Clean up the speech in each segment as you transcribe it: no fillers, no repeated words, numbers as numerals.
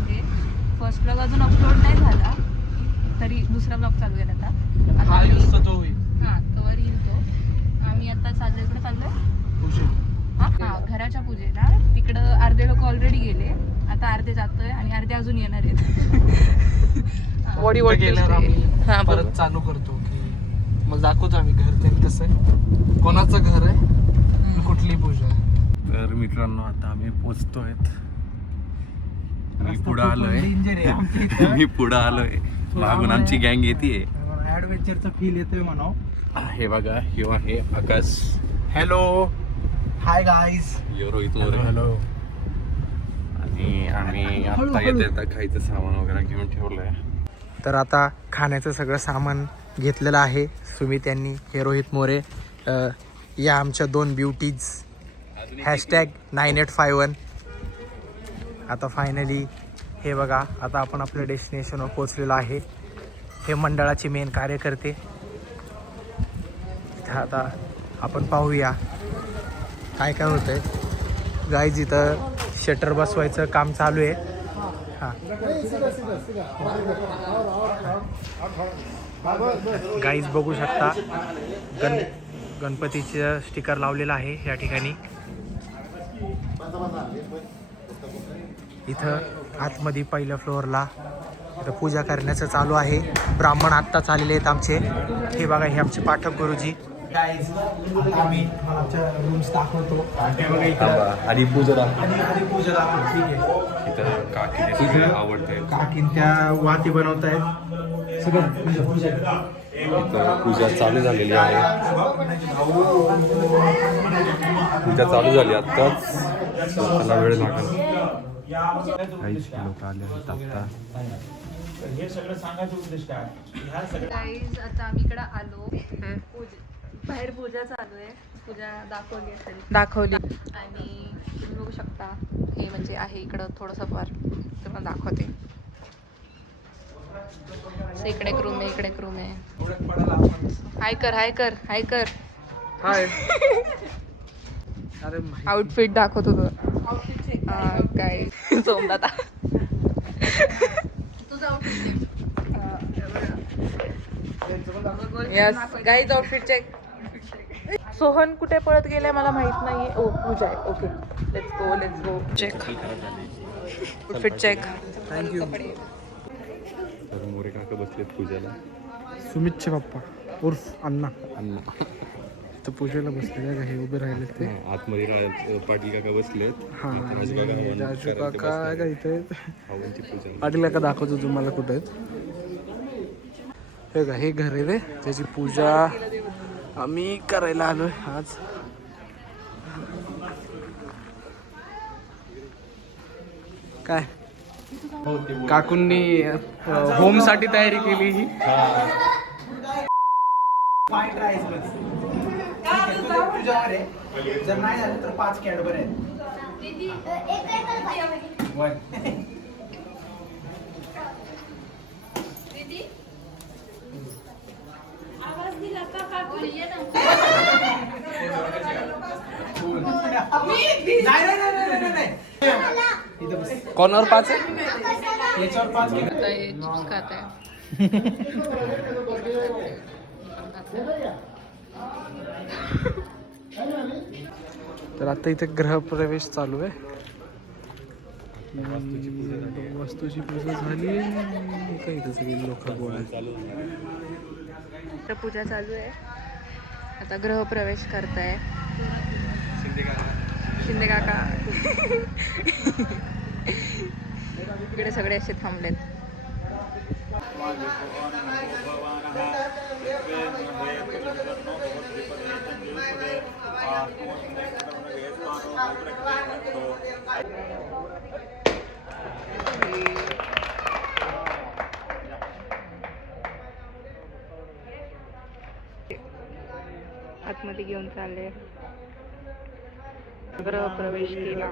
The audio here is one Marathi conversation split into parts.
ब्लॉग आहे. फर्स्ट ब्लॉग अजून अपलोड नाही झाला, तरी दुसरा ब्लॉग चालू आहे आता. हा दिवस तो होईल. हां, तोवर येईल तो. आम्ही आता चाललोय, इकडे चाललोय हां घराच्या पूजेला. तिकडं अर्धे लोक ऑलरेडी गेले, आता अर्धे जातोय आणि अर्धे अजून येणार आहेत. गेल्यावर आम्ही परत चालू करतो की मग दाखवतो आम्ही घर ते कसं आहे, कोणाचं घर आहे, कुठली पूजा आहे. तर मित्रांनो आता आम्ही पोचतोय. मी पुढं आलोय मी पुढं आलोय, मागून आमची गँग येते. ऍडव्हेंचरचा फील येतोय म्हणा. हे बघा, हे आहे Akash. Hello, hi guys. Rohit More. Hello. आणि आम्ही आता येता खायचं सामान वगैरे घेऊन ठेवलंय. तर आता खाण्याचं सगळं सामान घेतलेलं आहे सुमित यांनी. हे रोहित मोरे, या आमच्या 2 ब्युटीज. #9851. आता फायनली हे बघा, आता आपण आपल्या डेस्टिनेशनवर पोचलेलो आहे. हे मंडळाचे मेन कार्यकर्ते. इथं आता आपण पाहूया काय काय होतंय. गाईज इथं शटर बसवायचं काम चालू आहे. हां गाईज बघू शकता, गणपतीचं स्टिकर लावलेलं आहे या ठिकाणी. इथं आतमध्ये पहिल्या फ्लोअरला इथं पूजा करण्याचं चालू आहे. ब्राह्मण आत्ताच आलेले आहेत आमचे. हे बघा, हे आमचे पाठक गुरुजी. आम्ही आमच्या रूम्स दाखवतो. आधी पूजा आधी पूजा दाखवतो. ठीक आहे. इथं काकी आवडते, काकीन त्या वाती बनवत आहेत. सगळं पूजा इथं पूजा चालू झालेली आहे. पूजा चालू झाली आत्ताच, त्याला वेळ लागेल. लोक आले आहेत आता. हे सगळं सांगायचं उद्देश काय? गाईज आता आम्ही इकडं आलो. बाहेर पूजा चालू आहे. पूजा दाखवली असेल, दाखवली. आणि तुम्ही बघू शकता, हे म्हणजे आहे इकडं थोडंसं वर, तुम्हाला दाखवते. इकडे एक रूम आहे, इकडे एक रूम आहे. हाय कर, हाय कर, हाय कर. हाय. अरे आउटफिट दाखवतो तो. काय सोमदाता तुझं outfit. Yes guys, outfit check. Sohan कुठे पळत गेलाय मला माहित नाहीये. ओ पूजा आहे. Okay, let's go check. Outfit check. Thank you. तर मोरे काका बसलेत पूजेला. सुमितचे पप्पा उर्फ अण्णा तर पूजेला बसलेले का, हे उभे राहिले ते आतमध्ये पाटील काका बसलेत. हां, राजू काका का इथे आहेत. पूजा पाटील काका दाखवतो तुम्हाला कुठे आहेत. हे का, हे घर आहे रे, त्याची पूजा आम्ही करायला आलोय आज. काय काकूंनी होम साठी तयारी केली ही. जर नाही झालं तर 5 कॅडबर आहेत. कोणावर 5 आहे? याच्यावर 5 खात आहे. तर आता इथे गृहप्रवेश चालू आहे. वस्तूची पूजा झाली का, इथे सगळे लोक गोळा. तर पूजा चालू आहे. आता गृहप्रवेश करताय शिंदे काका. इकडे सगळे असे थांबलेत. आतमध्ये घेऊन चालले. गृहप्रवेश केला.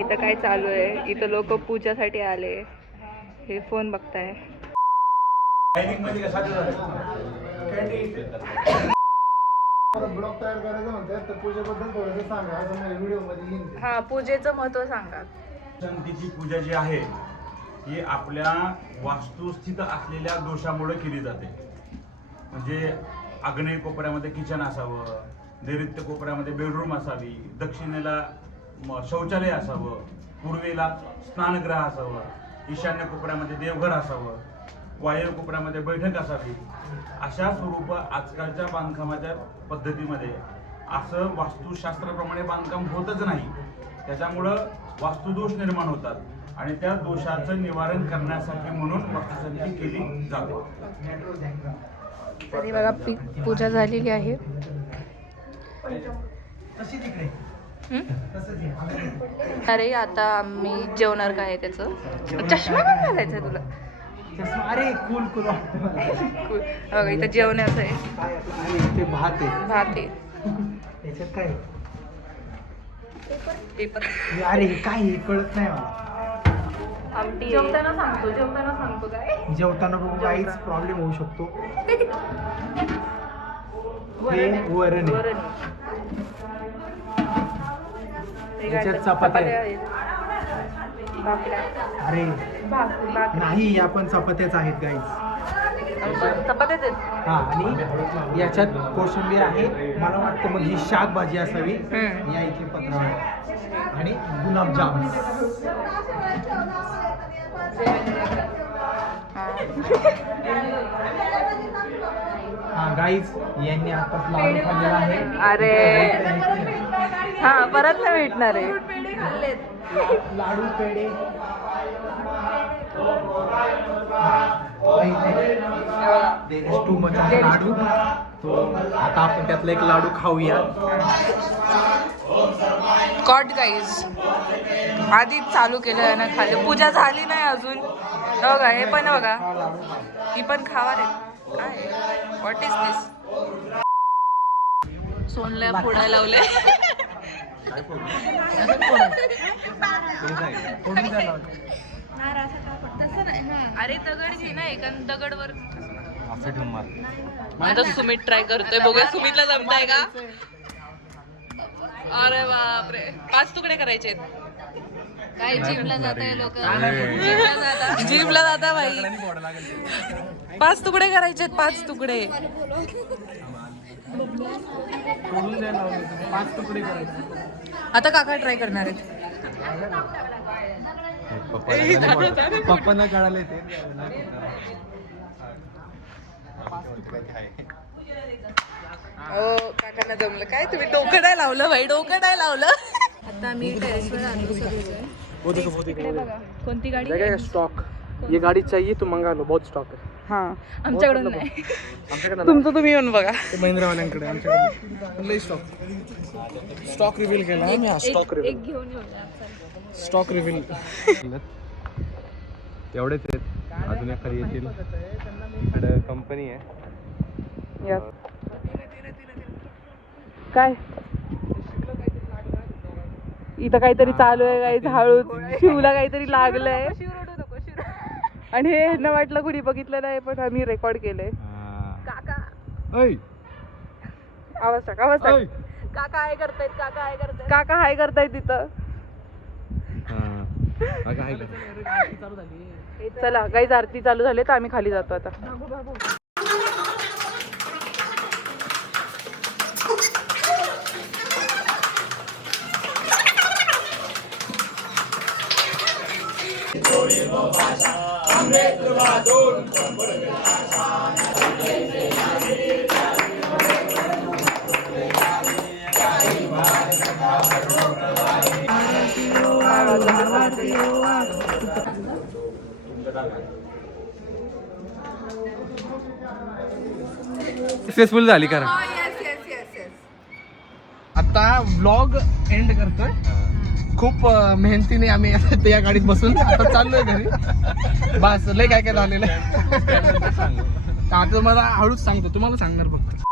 इथं काय चालू आहे, इथं लोक पूजासाठी आले. हे फोन बघताय. डायनिंग मध्ये कसा झालं ब्लॉग तयार करायचं म्हणतात तर पूजेबद्दल थोडंसं सांगा असं मला व्हिडिओमध्ये येईन. हा पूजेचं महत्व सांगा. शांतीची पूजा जी आहे ही आपल्या वास्तुस्थित असलेल्या दोषामुळे केली जाते. म्हणजे आग्नेय कोपऱ्यामध्ये किचन असावं, नैऋत्य कोपऱ्यामध्ये बेडरूम असावी, दक्षिणेला शौचालय असावं, पूर्वेला स्नानगृह असावं, ईशान्य कोपऱ्यामध्ये देवघर असावं, वायव्य कोपऱ्यामध्ये बैठक असावी. अशा स्वरूप आजकालच्या बांधकामाच्या पद्धतीमध्ये असं वास्तुशास्त्राप्रमाणे बांधकाम होतच नाही. त्याच्यामुळं वास्तुदोष निर्माण होतात आणि त्या दोषाचं निवारण करण्यासाठी म्हणून वास्तुशांती केली जाते. तरी बघा पूजा झालेली आहे. तशी तिकडे तसंच आहे. अरे आता मी जेवणार काय आहे त्याचं. चष्मा का घालायचा तुला? अरे कूल कूल बघा इथं जेवणाचं आहे. ते भात आहे. भात आहे, त्याच्यात काय आहे? पेपर, अरे हे काय हे कळत नाही मला. आमटी. जेवताना सांगतो काय? जेवताना बघू काहीच प्रॉब्लेम होऊ शकतो. हे वरण आहे. वरण. त्याच्यात चपात्या आहेत. भाकऱ्या. अरे भाकरी. नाही या पण चपात्याच आहेत गाईज. चपात्याच आहेत. हा आणि याच्यात कोशिंबीर आहे. मला वाटतं मग ही शाकभाजी असावी. या इथे पत्रावळ आणि गुलाबजाम. हा गाईज यांनी आताच लाडू खाल्लेला आहे. अरे हा परत नाही भेटणार आहे. लाडू पेढे टू मच आहे लाडू. तो आता आपण त्यातला एक लाडू खाऊया. कॉट गाईज आधीच चालू केलं आहे ना खाली. पूजा झाली नाही अजून. बघा हे पण बघा, ही पण खावा रे. काय व्हॉट इज दिस? सोनला फोडायला लावले. अरे दगड घे ना, एका दगडवर. आता सुमित ट्राय करतोय, बघूया सुमितला जमताय का. अरे बापरे, 5 तुकडे करायचे. काय जिमला जाताय लोक? जिमला जाता भाई. 5 तुकडे करायचे, 5 तुकडे. 5 तुकडे करायचे. आता काका ट्राय करणार आहेत. पप्पांना कळाले ते. हो काकांना जमलं. काय तुम्ही डोकं नाही लावलं भाई, डोकं नाही लावलं. आता आम्ही टेरेसवर आलो सगळे. बघा कोणती गाडी? स्टॉक. ये गाड़ी चाहिए तो मंगा लो, बहुत स्टॉक है. हा आमच्याकडून नाही, आमच्याकडे तुमचं तुम्ही येऊन बघा. महिंद्रा वाल्यांकडे. आमच्याकडे लई स्टॉक रिव्हील केला आम्ही. स्टॉक रिव्हील, एक घेऊन येऊ. Stock reveal. तेवढेच आहेत, अजून एखादी येतील. इकडे कंपनी आहे. काय इथं काहीतरी चालू आहे, काही हळूच शिवला काहीतरी लागलंय. आणि हे न वाटलं कुणी बघितलं नाही, पण आम्ही रेकॉर्ड केलंय. काका आवाज टाक, आवाज टाक. काका हाय करतायत, काका हाय करतायत, काका हाय करतायत तिथं. चला काही आरती चालू झाली तर आम्ही खाली जातो आता. सक्सेसफुल झाली कारण आता व्लॉग एंड करतोय. खूप मेहनतीने आम्ही आता या गाडीत बसून आता चाललोय घरी. बस लय काय काय झालेलं आहे. आता मला हळूच सांगतो, तुम्हाला सांगणार फक्त.